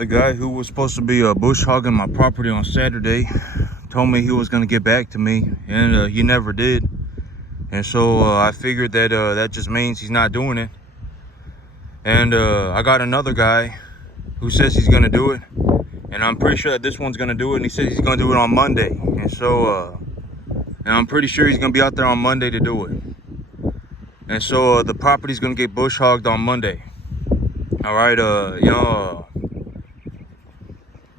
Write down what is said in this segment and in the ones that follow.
The guy who was supposed to be bush hogging my property on Saturday told me he was going to get back to me, and he never did. And so I figured that that just means he's not doing it. And I got another guy who says he's going to do it, and I'm pretty sure that this one's going to do it, and he says he's going to do it on Monday. And so and I'm pretty sure he's going to be out there on Monday to do it. And so the property's going to get bush hogged on Monday. All right,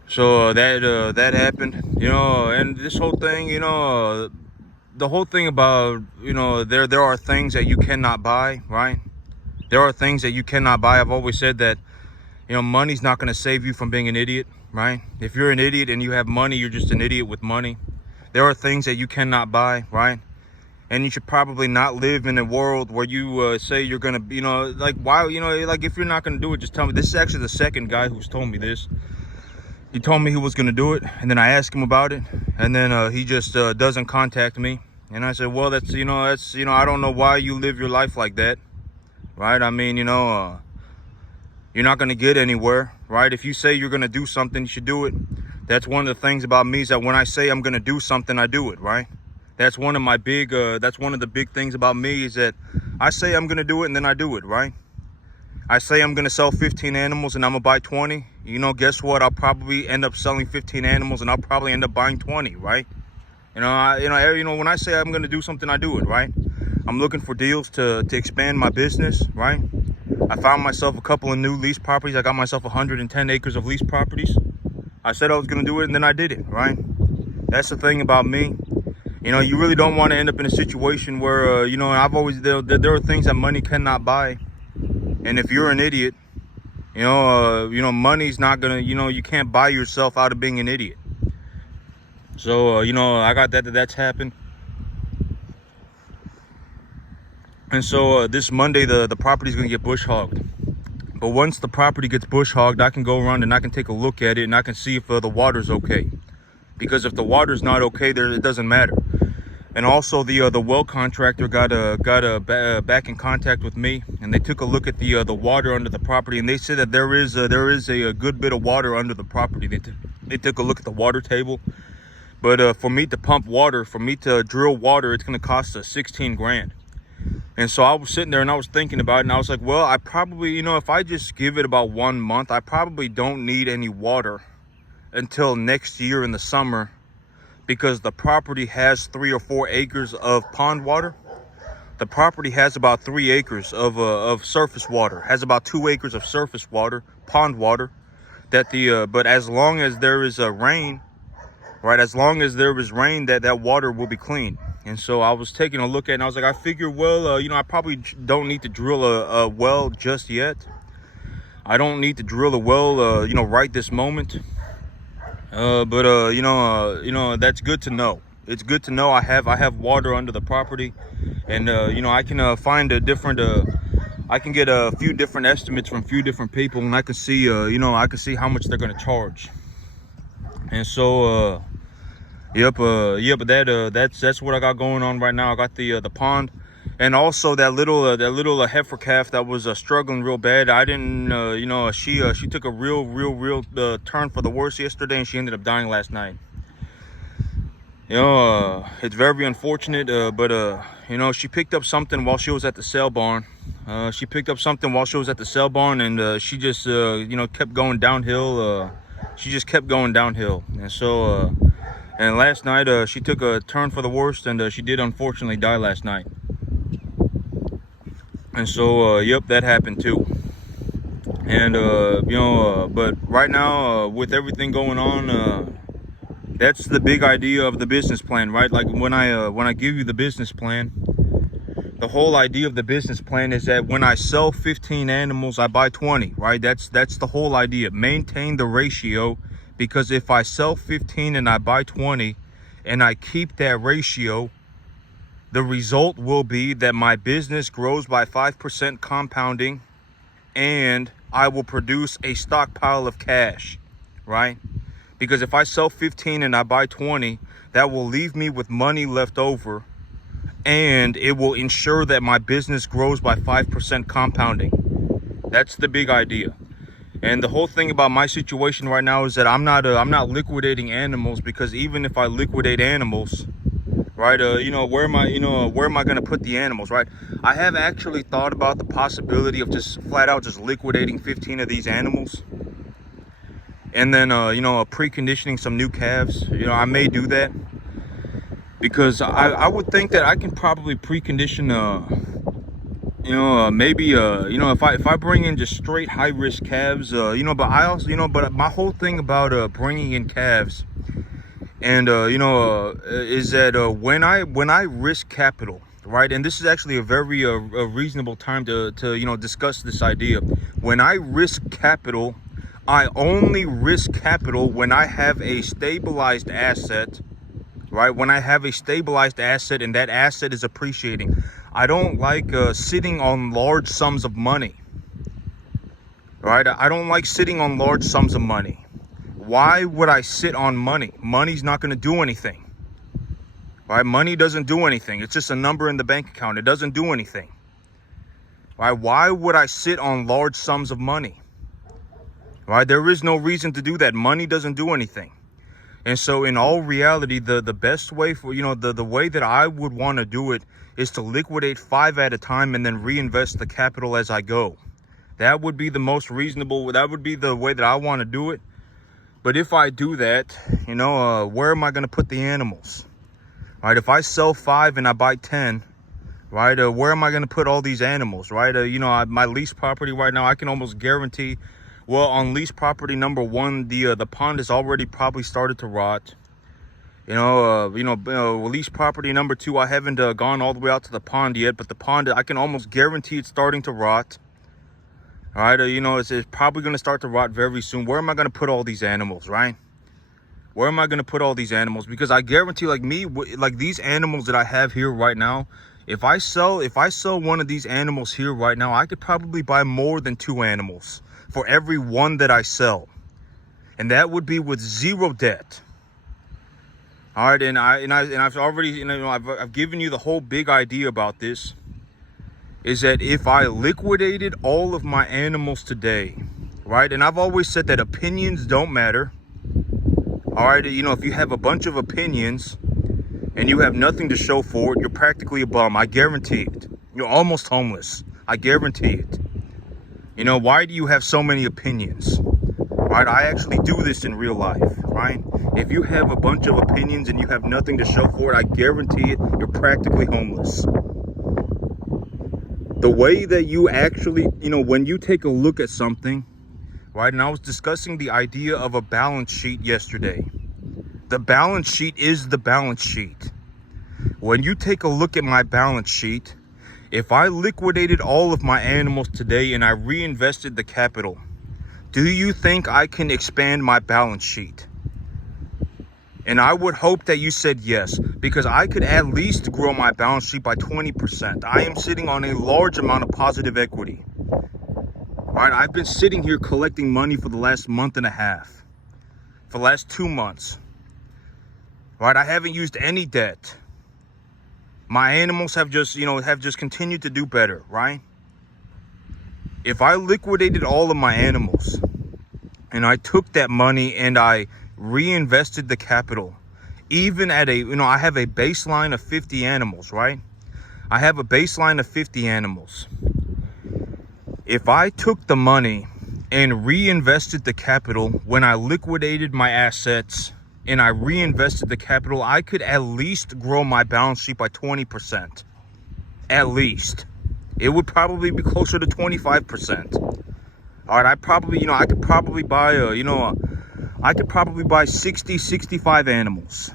so that happened, and this whole thing, the whole thing about, there are things that you cannot buy, right? There are things that you cannot buy. I've always said that, money's not going to save you from being an idiot, right? If you're an idiot and you have money, you're just an idiot with money. There are things that you cannot buy, right? And you should probably not live in a world where you say you're going to, like, why, like, if you're not going to do it, just tell me. This is actually the second guy who's told me this. He told me he was going to do it, and then I asked him about it, and then he just doesn't contact me. And I said, well, that's, I don't know why you live your life like that, right? I mean, you're not going to get anywhere, right? If you say you're going to do something, you should do it. That's one of the things about me, is that when I say I'm going to do something, I do it, right? That's one of my big, that's one of the big things about me, is that I say I'm going to do it, and then I do it, right? I say I'm going to sell 15 animals and I'm going to buy 20. Guess what? I'll probably end up selling 15 animals and I'll probably end up buying 20, right? When I say I'm going to do something, I do it, right? I'm looking for deals to expand my business, right? I found myself a couple of new lease properties. I got myself 110 acres of lease properties. I said I was going to do it, and then I did it, right? That's the thing about me. You really don't want to end up in a situation where, I've always, there are things that money cannot buy. And if you're an idiot, money's not gonna, you can't buy yourself out of being an idiot. So, I got that's happened. And so this Monday, the property's gonna get bush hogged. But once the property gets bush hogged, I can go around and I can take a look at it, and I can see if the water's okay. Because if the water's not okay, it doesn't matter. And also the well contractor got back in contact with me, and they took a look at the water under the property, and they said that there is a good bit of water under the property. They took a look at the water table, but for me to pump water, for me to drill water, it's going to cost us 16 grand. And so I was sitting there and I was thinking about it, and I was like, well, I probably, if I just give it about 1 month, I probably don't need any water until next year in the summer. Because the property has 3 or 4 acres of pond water. The property has about 3 acres of surface water. Has about 2 acres of surface water, pond water. But as long as there is a rain, right? As long as there is rain, that water will be clean. And so I was taking a look at it, and I was like, I figure, well, I probably don't need to drill a well just yet. I don't need to drill a well, right this moment. But that's good to know. It's good to know I have water under the property, and I can find a different I can get a few different estimates from a few different people, and I can see I can see how much they're going to charge. And so but that's what I got going on right now. I got the pond, and also that little heifer calf that was struggling real bad. I didn't, she took a real turn for the worse yesterday, and she ended up dying last night. It's very unfortunate, but she picked up something while she was at the sale barn. And she just, kept going downhill. She just kept going downhill, and so, and last night she took a turn for the worst, and she did unfortunately die last night. And so, that happened too. And, but right now, with everything going on, that's the big idea of the business plan, right? Like when I give you the business plan, the whole idea of the business plan is that when I sell 15 animals, I buy 20, right? That's the whole idea. Maintain the ratio, because if I sell 15 and I buy 20 and I keep that ratio, the result will be that my business grows by 5% compounding, and I will produce a stockpile of cash, right? Because if I sell 15 and I buy 20, that will leave me with money left over, and it will ensure that my business grows by 5% compounding. That's the big idea. And the whole thing about my situation right now is that I'm not liquidating animals, because even if I liquidate animals, right, where am I going to put the animals, right? I have actually thought about the possibility of just flat out just liquidating 15 of these animals, and then preconditioning some new calves. I may do that, because I would think that I can probably precondition maybe if I bring in just straight high risk calves, but I also, but my whole thing about bringing in calves and is that when I risk capital, right? And this is actually a very a reasonable time to discuss this idea. When I risk capital, I only risk capital when I have a stabilized asset, right? When I have a stabilized asset and that asset is appreciating. I don't like sitting on large sums of money, right? I don't like sitting on large sums of money. Why would I sit on money? Money's not going to do anything, right? Money doesn't do anything. It's just a number in the bank account. It doesn't do anything, right? Why would I sit on large sums of money, right? There is no reason to do that. Money doesn't do anything. And so in all reality, the best way for, the way that I would want to do it is to liquidate 5 at a time and then reinvest the capital as I go. That would be the most reasonable. That would be the way that I want to do it. But if I do that, where am I going to put the animals? Right? If I sell 5 and I buy 10, right? Where am I going to put all these animals? Right? My lease property right now, I can almost guarantee. Well, on lease property number 1, the pond has already probably started to rot. Lease property number 2, I haven't gone all the way out to the pond yet, but the pond, I can almost guarantee it's starting to rot. All right, it's probably going to start to rot very soon. Where am I going to put all these animals, right? Where am I going to put all these animals? Because I guarantee, like these animals that I have here right now, if I sell one of these animals here right now, I could probably buy more than 2 animals for every one that I sell, and that would be with 0 debt. All right, and I've already, I've given you the whole big idea about this. Is that if I liquidated all of my animals today, right? And I've always said that opinions don't matter. All right, if you have a bunch of opinions and you have nothing to show for it, you're practically a bum. I guarantee it. You're almost homeless. I guarantee it. Why do you have so many opinions? Right? I actually do this in real life, right? If you have a bunch of opinions and you have nothing to show for it, I guarantee it, you're practically homeless. The way that you actually, when you take a look at something, right? And I was discussing the idea of a balance sheet yesterday. The balance sheet is the balance sheet. When you take a look at my balance sheet, if I liquidated all of my animals today and I reinvested the capital, do you think I can expand my balance sheet? And I would hope that you said yes, because I could at least grow my balance sheet by 20%. I am sitting on a large amount of positive equity. All right, I've been sitting here collecting money for the last month and a half, for the last 2 months. All right, I haven't used any debt. My animals have just continued to do better, right? If I liquidated all of my animals and I took that money and I reinvested the capital, even at I have a baseline of 50 animals, right? I have a baseline of 50 animals. If I took the money and reinvested the capital when I liquidated my assets and I reinvested the capital, I could at least grow my balance sheet by 20%. At least. It would probably be closer to 25%. All right, I could probably buy I could probably buy 65 animals.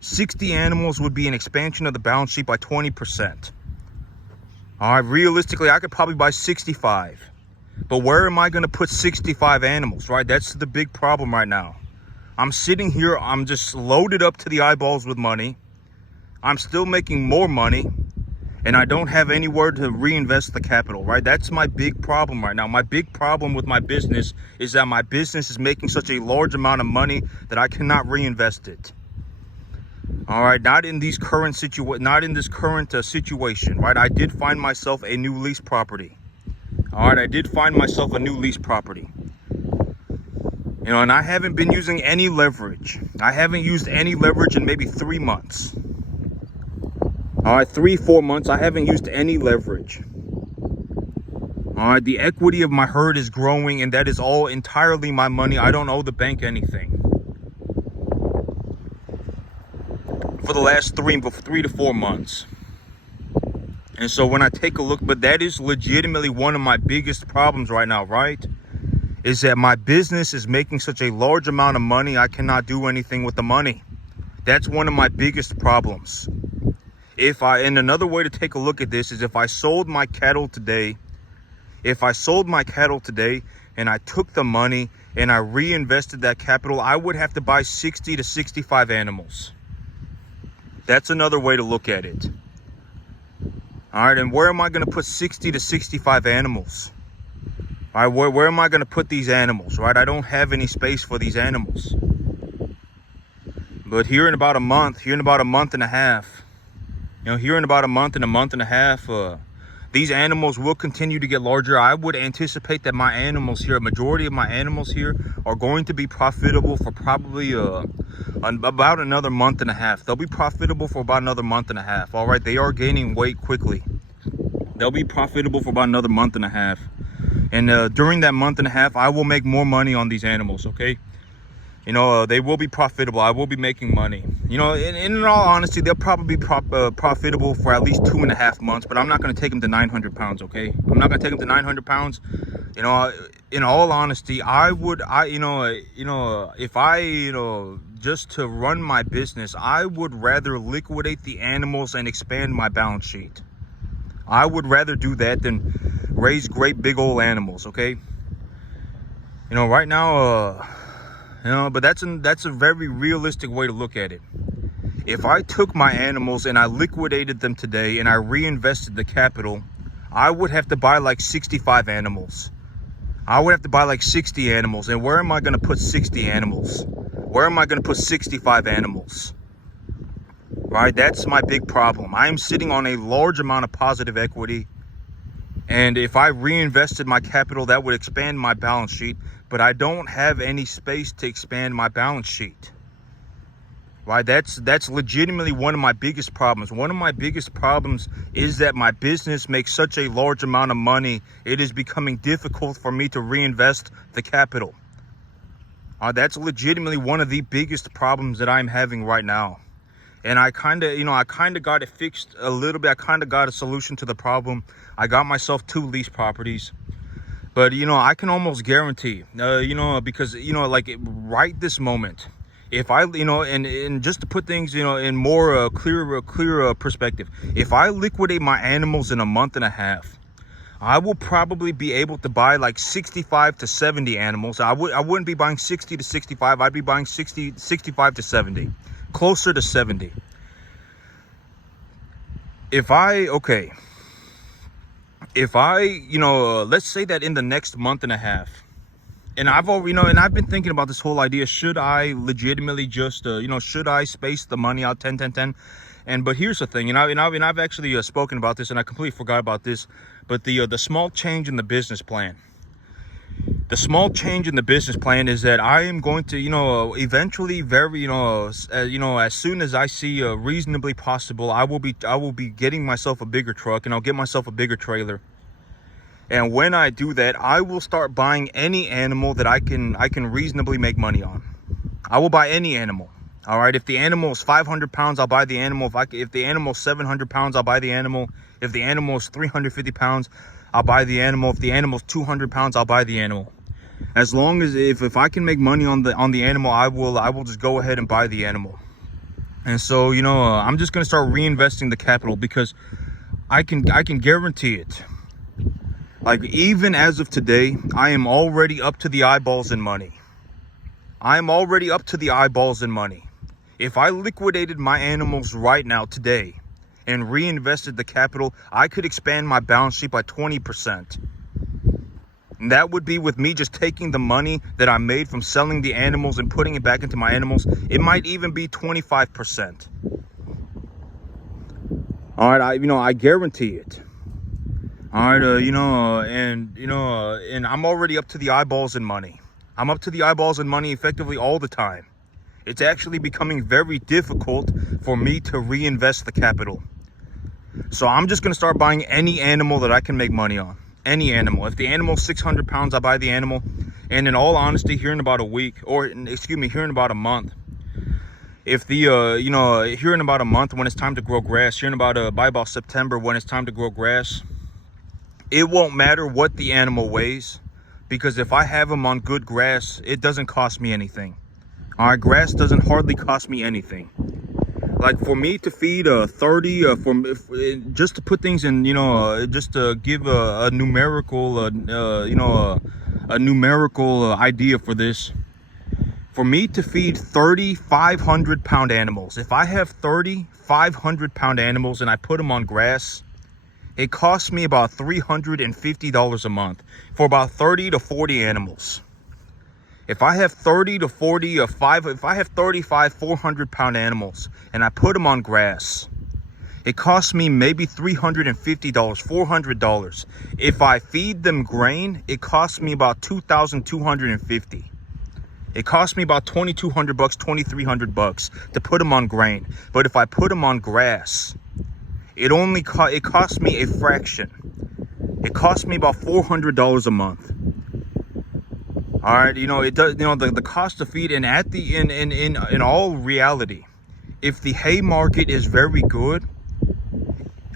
60 animals would be an expansion of the balance sheet by 20%. All right, realistically, I could probably buy 65. But where am I going to put 65 animals, right? That's the big problem right now. I'm sitting here, I'm just loaded up to the eyeballs with money. I'm still making more money, and I don't have anywhere to reinvest the capital, right? That's my big problem right now. My big problem with my business is that my business is making such a large amount of money that I cannot reinvest it. All right, not in this current situation, right? I did find myself a new lease property. All right, I did find myself a new lease property. You know, and I haven't been using any leverage. I haven't used any leverage in maybe 3 months. All right, 3-4 months, I haven't used any leverage. All right, the equity of my herd is growing, and that is all entirely my money. I don't owe the bank anything. For the last 3 to 4 months. And so when I take a look, but that is legitimately one of my biggest problems right now, right? Is that my business is making such a large amount of money, I cannot do anything with the money. That's one of my biggest problems. And another way to take a look at this is if I sold my cattle today, and I took the money and I reinvested that capital, I would have to buy 60 to 65 animals. That's another way to look at it. All right, and where am I going to put 60 to 65 animals? All right, where am I going to put these animals, right? I don't have any space for these animals. But here in about a month and a half, these animals will continue to get larger. I would anticipate that my animals here, a majority of my animals here, are going to be profitable for probably about another month and a half. They'll be profitable for about another month and a half. All right, they are gaining weight quickly. They'll be profitable for about another month and a half. And during that month and a half, I will make more money on these animals, okay? You know, they will be profitable. I will be making money. You know, in all honesty, they'll probably be profitable for at least 2.5 months, but I'm not going to take them to 900 pounds, okay? I'm not going to take them to 900 pounds. You know, in all honesty, if I, just to run my business, I would rather liquidate the animals and expand my balance sheet. I would rather do that than raise great big old animals, okay? You know, right now, but that's a very realistic way to look at it. If I took my animals and I liquidated them today and I reinvested the capital, I would have to buy like 65 animals. I would have to buy like 60 animals. And where am I going to put 60 animals? Where am I going to put 65 animals? Right? That's my big problem. I am sitting on a large amount of positive equity. And if I reinvested my capital, that would expand my balance sheet. But I don't have any space to expand my balance sheet. Right? That's legitimately one of my biggest problems. One of my biggest problems is that my business makes such a large amount of money, it is becoming difficult for me to reinvest the capital. That's legitimately one of the biggest problems that I'm having right now. And I kind of got it fixed a little bit. I kind of got a solution to the problem. I got myself 2 lease properties. But, I can almost guarantee, because, like right this moment, if I, and just to put things, in more clearer perspective, if I liquidate my animals in a month and a half, I will probably be able to buy like 65 to 70 animals. I wouldn't be buying 60 to 65. I'd be buying 65 to 70. Closer to 70. If I, let's say that in the next month and a half, and I've already, and I've been thinking about this whole idea. Should I legitimately just, should I space the money out 10, 10, 10? But here's the thing, and I've actually spoken about this, and I completely forgot about this. But the small change in the business plan. The small change in the business plan is that I am going to, eventually, as soon as I see reasonably possible, I will be getting myself a bigger truck, and I'll get myself a bigger trailer. And when I do that, I will start buying any animal that I can reasonably make money on. I will buy any animal. All right. If the animal is 500 pounds, I'll buy the animal. If the animal is 700 pounds, I'll buy the animal. If the animal is 350 pounds, I'll buy the animal. If the animal is 200 pounds, I'll buy the animal. As long as if I can make money on the animal, I will just go ahead and buy the animal. And so, I'm just going to start reinvesting the capital because I can guarantee it. Like, even as of today, I am already up to the eyeballs in money. I'm already up to the eyeballs in money. If I liquidated my animals right now today and reinvested the capital, I could expand my balance sheet by 20%. And that would be with me just taking the money that I made from selling the animals and putting it back into my animals. It might even be 25%. All right, I guarantee it. All right, and I'm already up to the eyeballs in money. I'm up to the eyeballs in money effectively all the time. It's actually becoming very difficult for me to reinvest the capital. So I'm just going to start buying any animal that I can make money on. Any animal. If the animal's 600 pounds, I buy the animal. And in all honesty, here in about a week, or excuse me, here in about a month, if the, here in about a month when it's time to grow grass, here in about, by about September when it's time to grow grass, it won't matter what the animal weighs, because if I have them on good grass, it doesn't cost me anything. All right, grass doesn't hardly cost me anything. Like for me to feed 30, just to put things in, just to give a numerical, a numerical idea for this. For me to feed 30 500-pound animals, if I have 30 500-pound animals and I put them on grass, it costs me about $350 a month for about 30 to 40 animals. If I have 30 to 40 or if I have 35 400-pound animals and I put them on grass, it costs me maybe $350, $400. If I feed them grain, it costs me about $2,250. It costs me about $2,200, $2,300 to put them on grain. But if I put them on grass, it costs me a fraction. It costs me about $400 a month. All right, it does. The cost of feed, and in all reality, if the hay market is very good,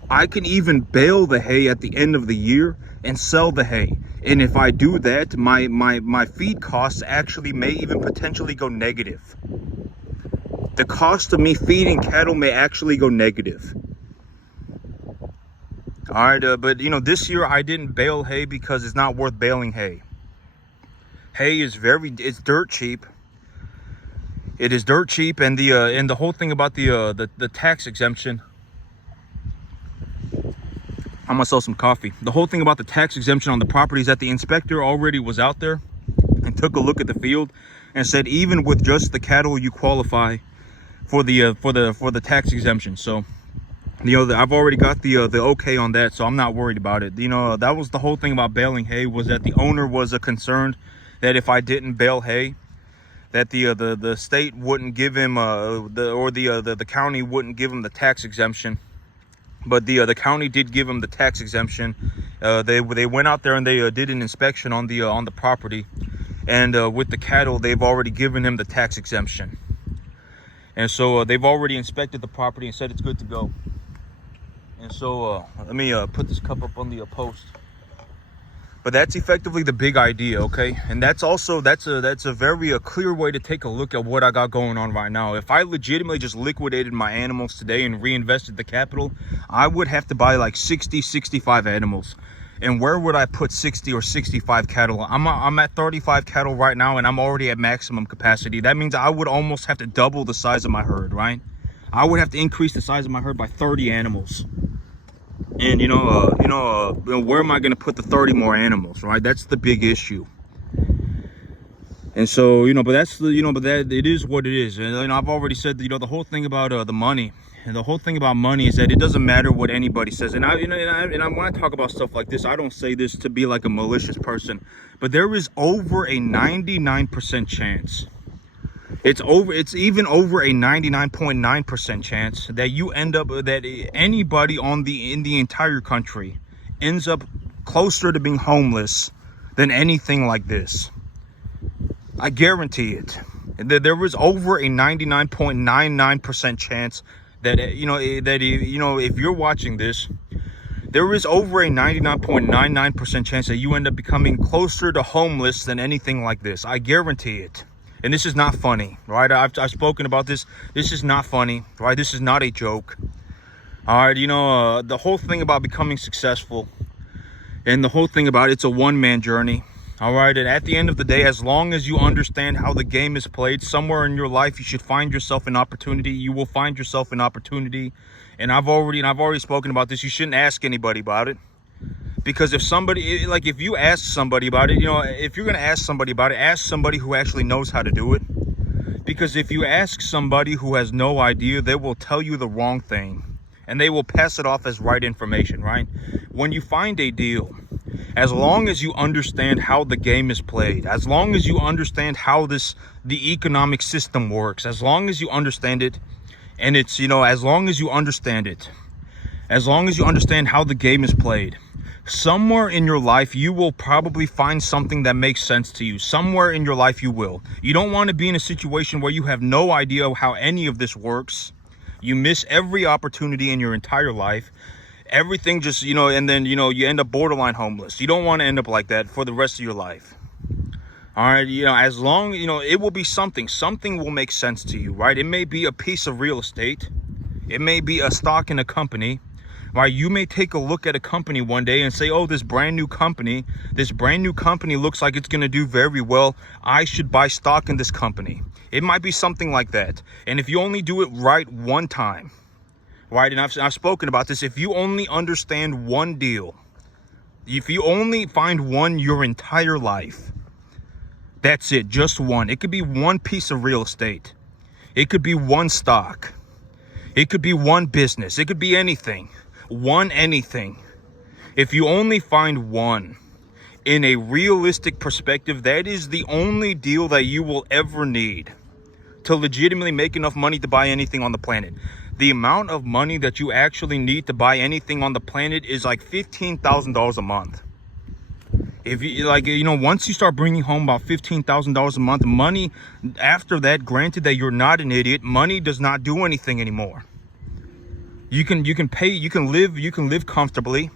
I can even bale the hay at the end of the year and sell the hay. And if I do that, my feed costs actually may even potentially go negative. The cost of me feeding cattle may actually go negative. All right, but this year I didn't bale hay because it's not worth baling hay. Hay is it's dirt cheap. It is dirt cheap, and the whole thing about the tax exemption. I'm gonna sell some coffee. The whole thing about the tax exemption on the properties, that the inspector already was out there and took a look at the field and said even with just the cattle you qualify for the tax exemption. So I've already got the okay on that, so I'm not worried about it. That was the whole thing about baling hay, was that the owner was concerned that if I didn't bale hay, that the state wouldn't give him the county wouldn't give him the tax exemption. But the county did give him the tax exemption. They went out there and they did an inspection on the property, and with the cattle, they've already given him the tax exemption. And so they've already inspected the property and said it's good to go. And so let me put this cup up on the post. But that's effectively the big idea, okay? And that's a very clear way to take a look at what I got going on right now. If I legitimately just liquidated my animals today and reinvested the capital, I would have to buy like 60, 65 animals. And where would I put 60 or 65 cattle? I'm at 35 cattle right now, and I'm already at maximum capacity. That means I would almost have to double the size of my herd, right? I would have to increase the size of my herd by 30 animals. And where am I going to put the 30 more animals, right? That's the big issue. And so, but that's that it is what it is. And I've already said, the whole thing about the money, and the whole thing about money is that it doesn't matter what anybody says. And when I talk about stuff like this, I don't say this to be like a malicious person, but there is over a 99% chance. It's even over a 99.9% chance that you end up, that anybody in the entire country ends up closer to being homeless than anything like this. I guarantee it. There is over a 99.99% chance that if you're watching this, there is over a 99.99% chance that you end up becoming closer to homeless than anything like this. I guarantee it. And this is not funny, right? I've spoken about this. This is not funny, right? This is not a joke. All right, the whole thing about becoming successful, and the whole thing about it's a one-man journey. All right, and at the end of the day, as long as you understand how the game is played, somewhere in your life you should find yourself an opportunity. You will find yourself an opportunity. And I've already spoken about this. You shouldn't ask anybody about it. Because if you ask somebody about it, if you're going to ask somebody about it, ask somebody who actually knows how to do it. Because if you ask somebody who has no idea, they will tell you the wrong thing. And they will pass it off as right information, right? When you find a deal, As long as you understand how the game is played, as long as you understand how the economic system works, as long as you understand it, and it's, you know, as long as you understand it, as long as you understand how the game is played, somewhere in your life you will probably find something that makes sense to you. Somewhere in your life you will. You don't want to be in a situation where you have no idea how any of this works. You miss every opportunity in your entire life. Everything just, you know, and then, you know, you end up borderline homeless. You don't want to end up like that for the rest of your life. All right, you know, as long, you know, it will be something will make sense to you, right? It may be a piece of real estate. It may be a stock in a company, right? You may take a look at a company one day and say, oh, this brand new company looks like it's going to do very well. I should buy stock in this company. It might be something like that. And if you only do it right one time, right? And I've spoken about this. If you only understand one deal, if you only find one your entire life, that's it, just one. It could be one piece of real estate. It could be one stock. It could be one business. It could be anything. Anything. If you only find one in a realistic perspective, that is the only deal that you will ever need to legitimately make enough money to buy anything on the planet. The amount of money that you actually need to buy anything on the planet is like $15,000 a month. If you, like, you know, once you start bringing home about $15,000 a month, money after that, granted that you're not an idiot, money does not do anything anymore. You can live comfortably.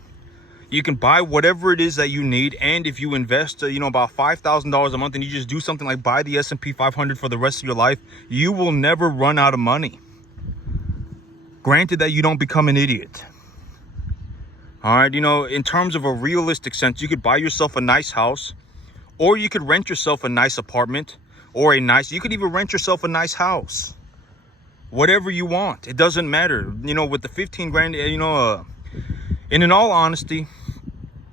You can buy whatever it is that you need. And if you invest, you know, about $5,000 a month and you just do something like buy the S&P 500 for the rest of your life, you will never run out of money. Granted that you don't become an idiot. All right, you know, in terms of a realistic sense, you could buy yourself a nice house, or you could rent yourself a nice apartment, or you could even rent yourself a nice house. Whatever you want, it doesn't matter. You know, with the 15 grand, you know, and in all honesty,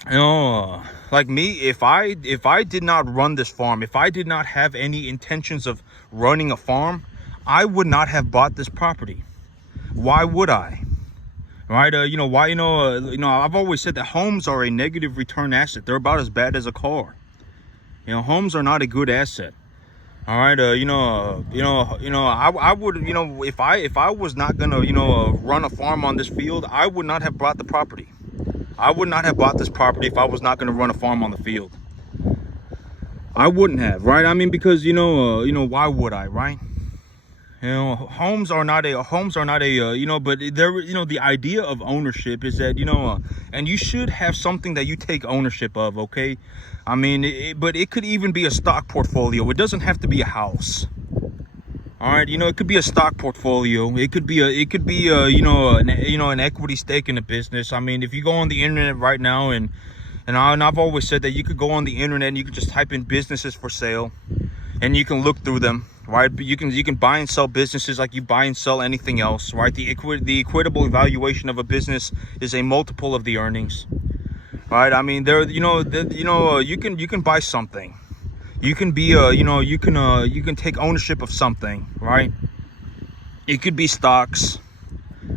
you know, like me, if I did not run this farm, if I did not have any intentions of running a farm, I would not have bought this property. Why would I? Right? You know, why, you know, I've always said that homes are a negative return asset. They're about as bad as a car. You know, homes are not a good asset. All right. I would, you know, if I was not going to, you know, run a farm on this field, I would not have bought the property. I would not have bought this property if I was not going to run a farm on the field. I wouldn't have, right? I mean, because, you know, why would I, right? You know, homes are not a, you know, but there, you know, the idea of ownership is that, you know, and you should have something that you take ownership of, okay? I mean, but it could even be a stock portfolio. It doesn't have to be a house. All right, you know, it could be a stock portfolio. It could be you know, an equity stake in a business. I mean, if you go on the internet right now, and I've always said that you could go on the internet and you could just type in businesses for sale, and you can look through them. Right, you can buy and sell businesses like you buy and sell anything else. Right, the equitable valuation of a business is a multiple of the earnings. Right, I mean, there, you can buy something. You can be you can take ownership of something. Right, it could be stocks.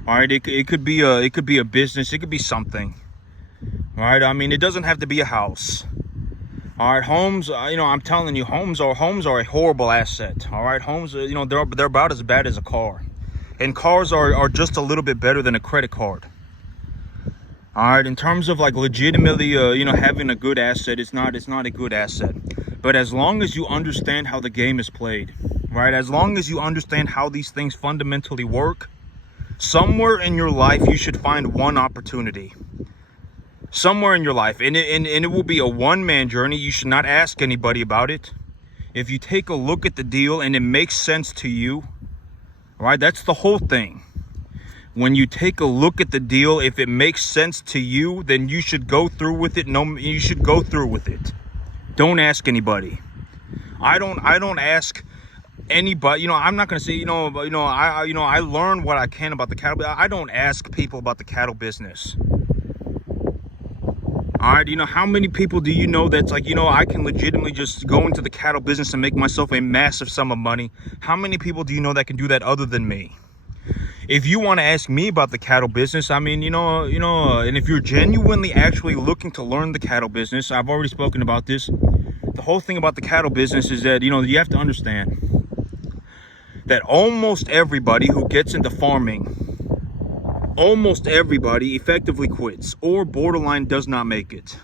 All right, it could be a business. It could be something. Right, I mean, it doesn't have to be a house. All right, homes, you know, I'm telling you, homes are a horrible asset. All right, homes, you know, they're about as bad as a car, and cars are just a little bit better than a credit card. All right, in terms of like legitimately, you know, having a good asset, it's not a good asset. But as long as you understand how the game is played, right? As long as you understand how these things fundamentally work, somewhere in your life you should find one opportunity. Somewhere in your life, and it will be a one-man journey. You should not ask anybody about it. If you take a look at the deal and it makes sense to you, right? That's the whole thing. When you take a look at the deal, if it makes sense to you, then you should go through with it. No, you should go through with it. Don't ask anybody. I don't ask anybody. You know, I'm not going to say, I learn what I can about the cattle. I don't ask people about the cattle business. All right, you know, how many people do you know that's like, you know, I can legitimately just go into the cattle business and make myself a massive sum of money? How many people do you know that can do that other than me? If you want to ask me about the cattle business, I mean, and if you're genuinely actually looking to learn the cattle business, I've already spoken about this. The whole thing about the cattle business is that, you have to understand that almost everybody who gets into farming, almost everybody effectively quits or borderline does not make it.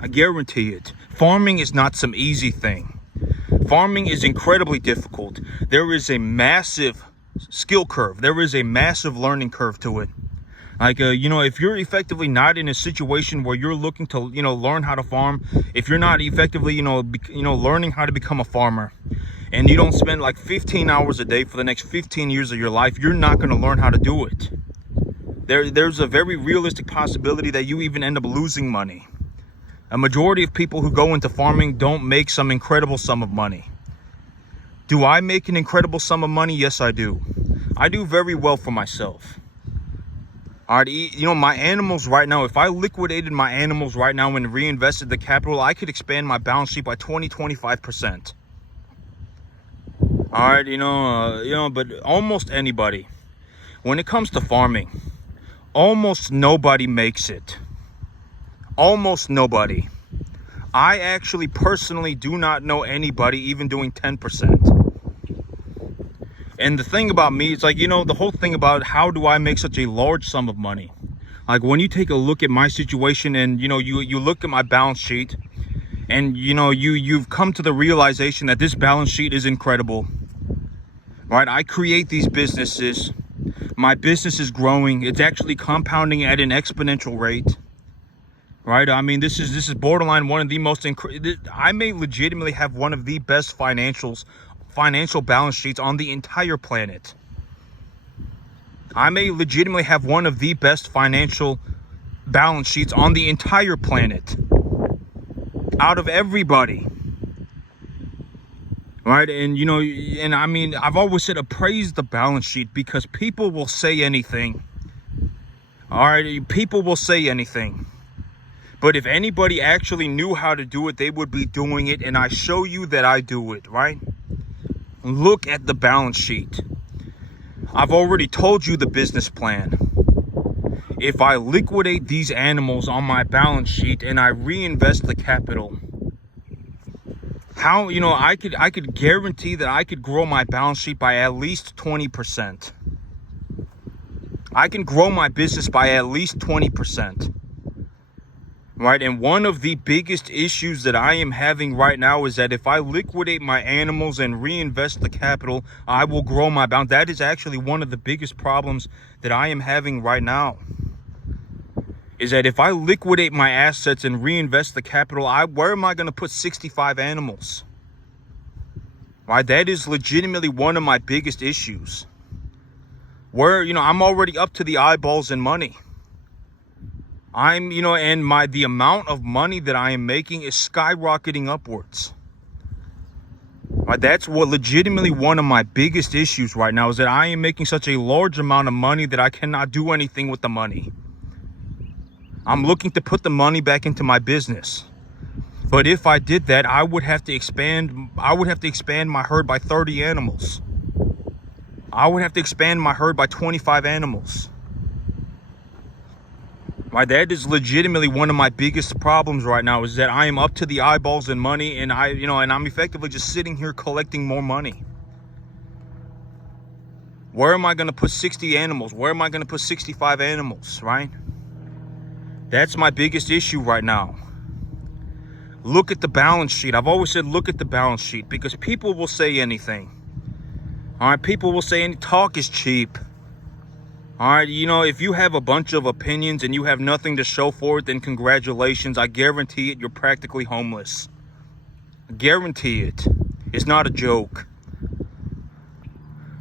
I guarantee it. Farming is not some easy thing. Farming is incredibly difficult. There is a massive skill curve. There is a massive learning curve to it. Like, if you're effectively not in a situation where you're looking to, learn how to farm, if you're not effectively, learning how to become a farmer, and you don't spend like 15 hours a day for the next 15 years of your life, you're not going to learn how to do it. There's a very realistic possibility that you even end up losing money. A majority of people who go into farming don't make some incredible sum of money. Do I make an incredible sum of money? Yes, I do. I do very well for myself. All right, my animals right now, if I liquidated my animals right now and reinvested the capital, I could expand my balance sheet by 25%. All right, but almost anybody, when it comes to farming, almost nobody makes it. Almost nobody. I actually personally do not know anybody even doing 10%. And the thing about me, it's like, the whole thing about how do I make such a large sum of money? Like, when you take a look at my situation and, you look at my balance sheet and, you've come to the realization that this balance sheet is incredible, right? I create these businesses. My business is growing. It's actually compounding at an exponential rate. Right, I mean, this is borderline one of the most I may legitimately have one of the best financial balance sheets on the entire planet. I may legitimately have one of the best financial balance sheets on the entire planet. Out of everybody. Right, and and I mean, I've always said appraise the balance sheet because people will say anything. All right, people will say anything. But if anybody actually knew how to do it, they would be doing it. And I show you that I do it, right? Look at the balance sheet. I've already told you the business plan. If I liquidate these animals on my balance sheet and I reinvest the capital, how, I could guarantee that I could grow my balance sheet by at least 20%. I can grow my business by at least 20%. Right, and one of the biggest issues that I am having right now is that if I liquidate my animals and reinvest the capital, I will grow my balance. That is actually one of the biggest problems that I am having right now. Is that if I liquidate my assets and reinvest the capital, where am I going to put 65 animals? Right, that is legitimately one of my biggest issues. Where, I'm already up to the eyeballs in money. I'm, and the amount of money that I am making is skyrocketing upwards. Right, that's what legitimately one of my biggest issues right now is that I am making such a large amount of money that I cannot do anything with the money. I'm looking to put the money back into my business. But if I did that, I would have to expand my herd by 30 animals. I would have to expand my herd by 25 animals. Right, that is legitimately one of my biggest problems right now is that I am up to the eyeballs in money and I'm effectively just sitting here collecting more money. Where am I going to put 60 animals? Where am I going to put 65 animals, right? That's my biggest issue right now. Look at the balance sheet. I've always said look at the balance sheet because people will say anything. All right, people will say talk is cheap. All right, if you have a bunch of opinions and you have nothing to show for it, then congratulations. I guarantee it, you're practically homeless. I guarantee it. It's not a joke.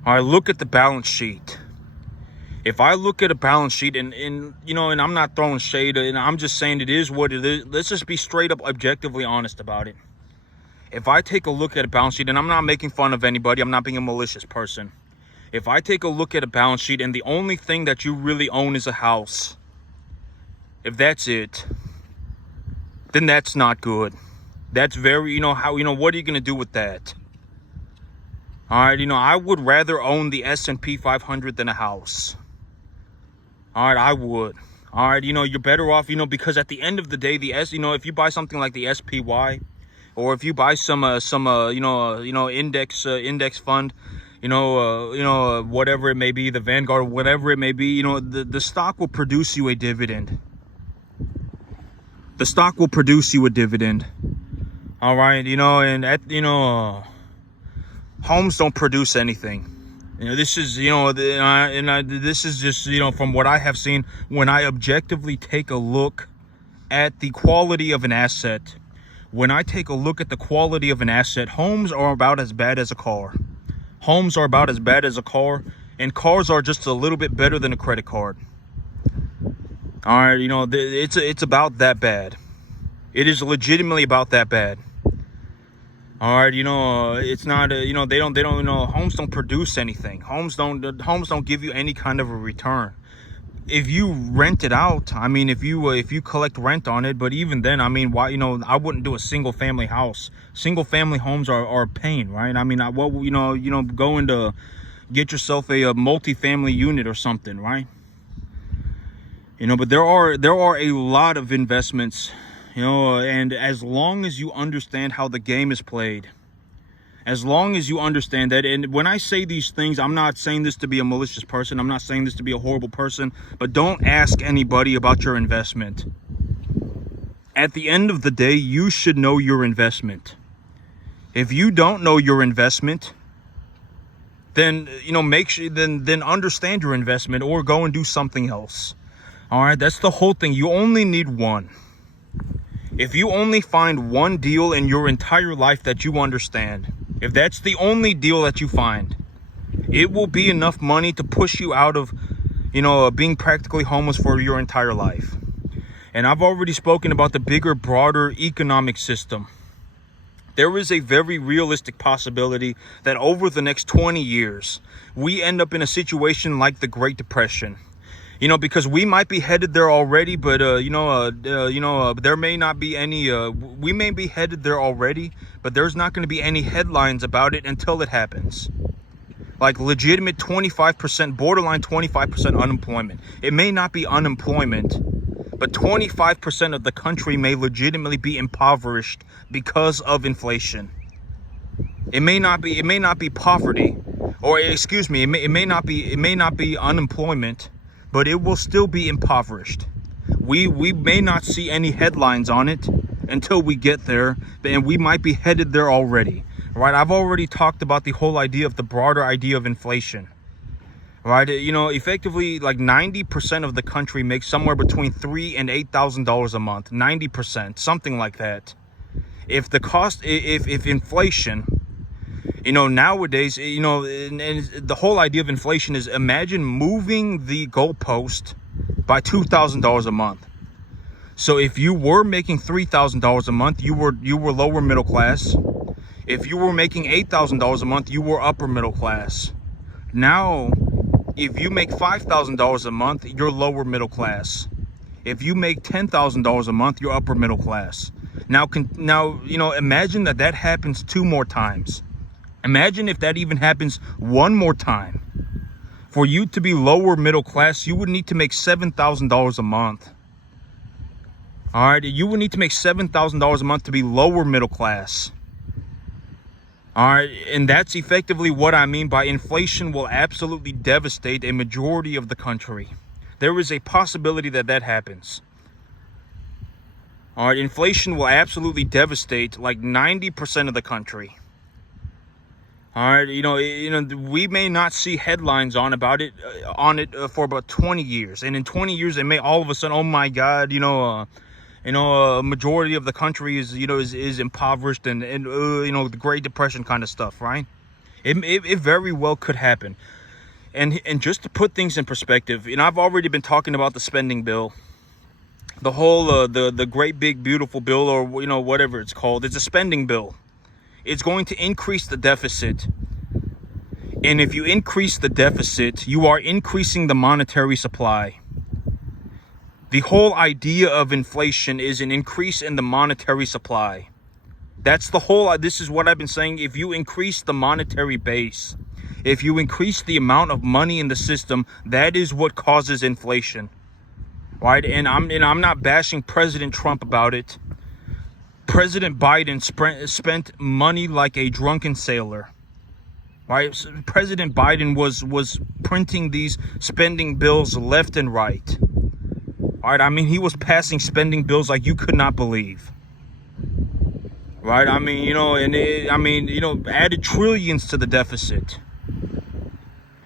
All right, look at the balance sheet. If I look at a balance sheet and I'm not throwing shade, and I'm just saying it is what it is. Let's just be straight up objectively honest about it. If I take a look at a balance sheet, and I'm not making fun of anybody, I'm not being a malicious person. If I take a look at a balance sheet and the only thing that you really own is a house, if that's it, then that's not good. That's very, what are you going to do with that? All right, I would rather own the S&P 500 than a house. All right, I would. All right, you're better off, because at the end of the day, if you buy something like the SPY, or if you buy some index fund, whatever it may be, the Vanguard, whatever it may be, the stock will produce you a dividend. The stock will produce you a dividend. All right, homes don't produce anything. This is, this is just, from what I have seen, when I objectively take a look at the quality of an asset. When I take a look at the quality of an asset, homes are about as bad as a car. Homes are about as bad as a car, and cars are just a little bit better than a credit card. All right, it's about that bad. It is legitimately about that bad. All right, it's not, homes don't produce anything. Homes don't give you any kind of a return. If you rent it out, if you collect rent on it, but even then, why, I wouldn't do a single family house. Single family homes are a pain, right? Go into, get yourself a multi-family unit or something, right? But there are a lot of investments, and as long as you understand how the game is played, as long as you understand that, and when I say these things, I'm not saying this to be a malicious person, I'm not saying this to be a horrible person, but don't ask anybody about your investment. At the end of the day, you should know your investment. If you don't know your investment, then, make sure, then understand your investment or go and do something else. All right, that's the whole thing. You only need one. If you only find one deal in your entire life that you understand, if that's the only deal that you find, it will be enough money to push you out of, being practically homeless for your entire life. And I've already spoken about the bigger, broader economic system. There is a very realistic possibility that over the next 20 years, we end up in a situation like the Great Depression. Because we might be headed there already, but there may not be any. We may be headed there already, but there's not going to be any headlines about it until it happens. Like legitimate 25%, borderline 25% unemployment. It may not be unemployment, but 25% of the country may legitimately be impoverished because of inflation. It may not be poverty, or excuse me, it may not be unemployment, but it will still be impoverished. We may not see any headlines on it until we get there, and we might be headed there already, right? I've already talked about the whole idea of the broader idea of inflation, right? Effectively, like 90% of the country makes somewhere between $3,000 and $8,000 a month. 90%, something like that. If inflation, nowadays, and the whole idea of inflation is, imagine moving the goalpost by $2,000 a month. So if you were making $3,000 a month, you were lower middle class. If you were making $8,000 a month, you were upper middle class. Now, if you make $5,000 a month, you're lower middle class. If you make $10,000 a month, you're upper middle class. Now, imagine that happens 2 more times. Imagine if that even happens 1 more time. For you to be lower middle class, you would need to make $7,000 a month. All right, you would need to make $7,000 a month to be lower middle class. All right, and that's effectively what I mean by inflation will absolutely devastate a majority of the country. There is a possibility that happens. All right, inflation will absolutely devastate like 90% of the country. All right, we may not see headlines on it for about 20 years, and in 20 years, it may all of a sudden, oh my God, a majority of the country is impoverished, and the Great Depression kind of stuff, right? It very well could happen. And just to put things in perspective, I've already been talking about the spending bill, the whole the great big beautiful bill, or whatever it's called. It's a spending bill. It's going to increase the deficit. And if you increase the deficit, you are increasing the monetary supply. The whole idea of inflation is an increase in the monetary supply. That's the whole, this is what I've been saying. If you increase the monetary base, if you increase the amount of money in the system, that is what causes inflation, right? And I'm not bashing President Trump about it. President Biden spent money like a drunken sailor, right? So President Biden was printing these spending bills left and right, right? I mean, he was passing spending bills like you could not believe. Right, I mean, added trillions to the deficit.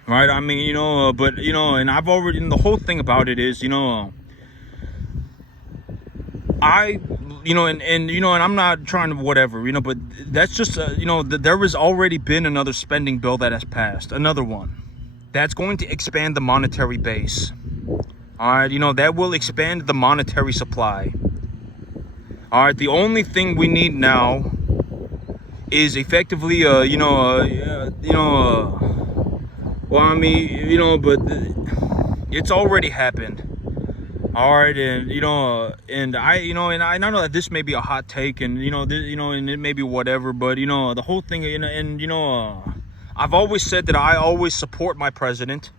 Right, I mean, but and I've already, and the whole thing about it is, and I'm not trying to whatever, but that's just, there has already been another spending bill that has passed, another one that's going to expand the monetary base. All right, that will expand the monetary supply. All right, the only thing we need now is effectively, well, I mean, but it's already happened. All right, and I know that this may be a hot take, and and it may be whatever, but the whole thing, I've always said that I always support my president.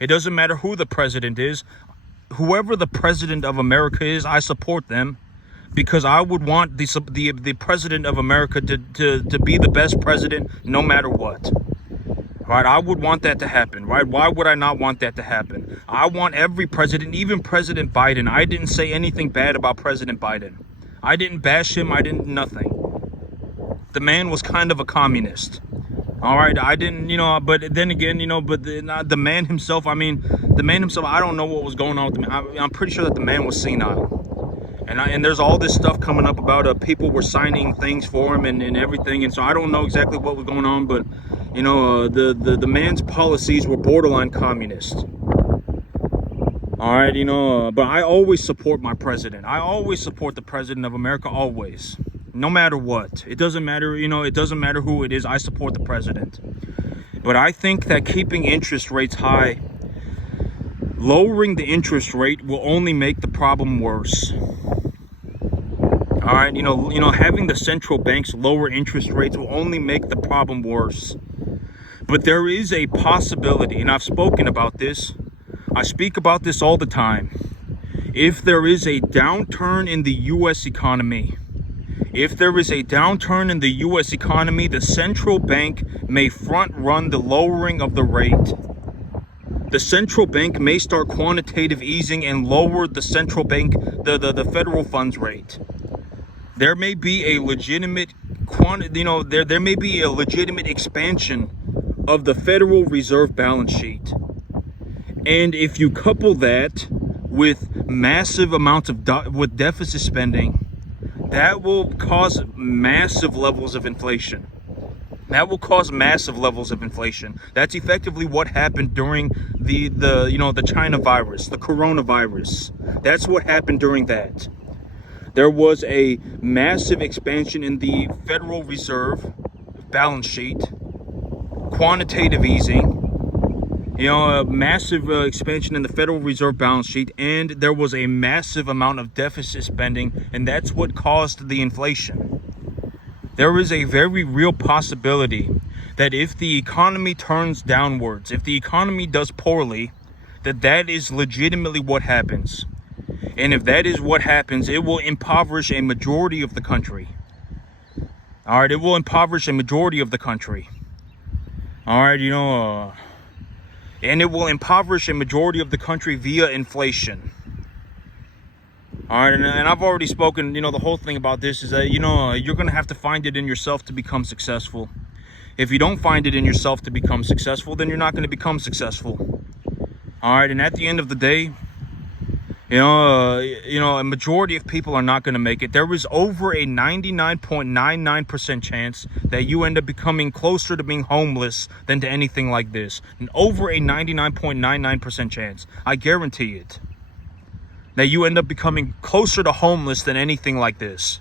It doesn't matter who the president is, whoever the president of America is, I support them. Because I would want the president of America to be the best president no matter what. Right? I would want that to happen. Right? Why would I not want that to happen? I want every president, even President Biden. I didn't say anything bad about President Biden. I didn't bash him. I didn't nothing. The man was kind of a communist. All right, I didn't, but then again, but the man himself, I don't know what was going on with the man. I'm pretty sure that the man was senile. And there's all this stuff coming up about people were signing things for him and everything. And so I don't know exactly what was going on, but, the man's policies were borderline communist. All right, but I always support my president. I always support the president of America, always. No matter what. It doesn't matter, it doesn't matter who it is. I support the president. But I think that keeping interest rates high, lowering the interest rate will only make the problem worse. All right, having the central banks lower interest rates will only make the problem worse. But there is a possibility, and I've spoken about this. I speak about this all the time. If there is a downturn in the U.S. economy, the central bank may front run the lowering of the rate. The central bank may start quantitative easing and lower the central bank, the federal funds rate. There may be a legitimate there may be a legitimate expansion of the Federal Reserve balance sheet. And if you couple that with massive amounts of with deficit spending, that will cause massive levels of inflation. That's effectively what happened during the China virus, the coronavirus. That's what happened during that. There was a massive expansion in the Federal Reserve balance sheet, quantitative easing, a massive expansion in the Federal Reserve balance sheet, and there was a massive amount of deficit spending, and that's what caused the inflation. There is a very real possibility that if the economy turns downwards, if the economy does poorly, that is legitimately what happens. And if that is what happens, it will impoverish a majority of the country. All right, it will impoverish a majority of the country. All right, and it will impoverish a majority of the country via inflation. All right, and I've already spoken, the whole thing about this is that, you're going to have to find it in yourself to become successful. If you don't find it in yourself to become successful, then you're not going to become successful. All right, and at the end of the day, a majority of people are not going to make it. There is over a 99.99% chance that you end up becoming closer to being homeless than to anything like this. And over a 99.99% chance. I guarantee it. That you end up becoming closer to homeless than anything like this.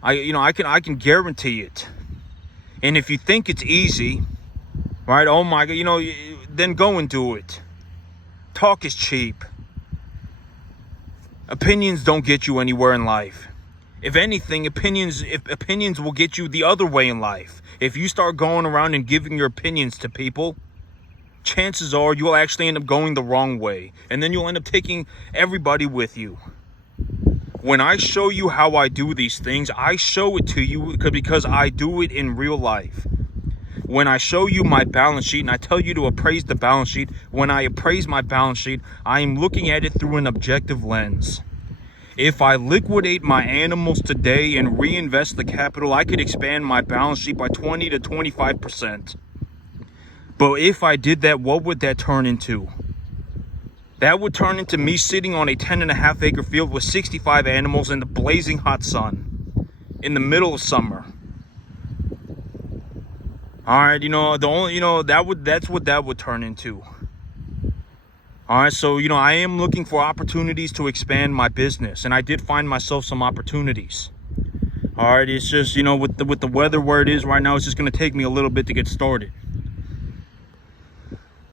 I can guarantee it. And if you think it's easy, right? Oh my God, then go and do it. Talk is cheap. Opinions don't get you anywhere in life. If anything, opinions will get you the other way in life. If you start going around and giving your opinions to people, chances are you'll actually end up going the wrong way. And then you'll end up taking everybody with you. When I show you how I do these things, I show it to you because I do it in real life. When I show you my balance sheet and I tell you to appraise the balance sheet, when I appraise my balance sheet, I am looking at it through an objective lens. If I liquidate my animals today and reinvest the capital, I could expand my balance sheet by 20 to 25%. But if I did that, what would that turn into? That would turn into me sitting on a 10.5 acre field with 65 animals in the blazing hot sun in the middle of summer. All right, that's what that would turn into. All right, so, I am looking for opportunities to expand my business, and I did find myself some opportunities. All right, it's just, with the weather where it is right now, it's just going to take me a little bit to get started.